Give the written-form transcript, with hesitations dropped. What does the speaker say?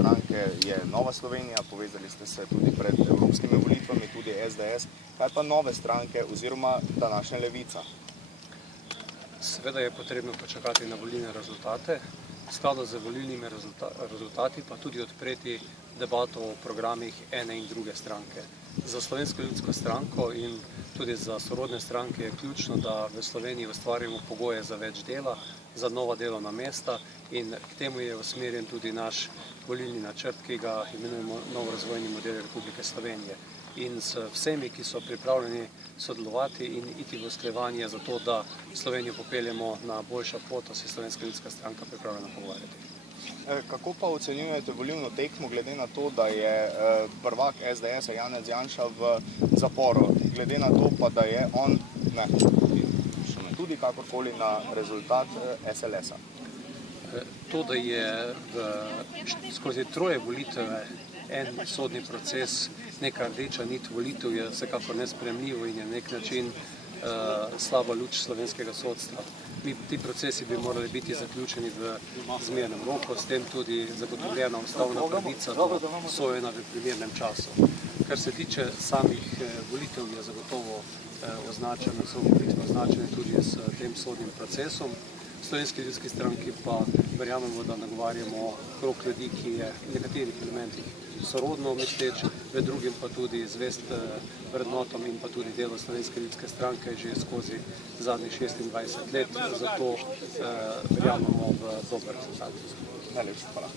stranke je Nova Slovenija, povezali ste se tudi pred evropskimi volitvami, tudi SDS. Kaj pa nove stranke oziroma današnja Levica? Seveda je potrebno počakati na volilne rezultate, v skladu z volilnimi rezultati pa tudi odpreti debato o programih ene in druge stranke. Za Slovensko ljudsko stranko in tudi za sorodne stranke je ključno, da v Sloveniji ustvarimo pogoje za več dela, za nova delovna mesta in k temu je usmerjen tudi naš volilni načrt, ki ga imenujemo Nov razvojni model Republike Slovenije. In s vsemi, ki so pripravljeni sodelovati in iti v usklajevanje za to, da Slovenijo popeljemo na boljšo pot, se Slovenska ljudska stranka pripravljena pogovarjati. Kako pa ocenjujete volilno tekmo, glede na to, da je prvak SDS-a Janez Janša v zaporu, glede na to pa, da je on tudi kakorkoli na rezultat SLS-a? To, da je skozi troje volitev en sodni proces, neka rdeča nit volitev, je vsekakor nesprejemljivo in je na nek način slaba luč slovenskega sodstva. Ti procesi bi morali biti zaključeni v zmernem roku, s tem tudi zagotovljena ustavna pravica do sojenja v primernem času. Kar se tiče samih volitev, je zagotovo so volitve označene tudi s tem sodnim procesom. V Slovenski ljudski stranki pa verjamemo, da nagovarjamo krog ljudi, ki je v nekaterih elementih sorodno misleč, v drugim pa tudi zvest vrednotom in pa tudi delo Slovenske ljudske stranke že skozi zadnjih 26 let, zato verjamemo v dober rezultat. Najlepša hvala.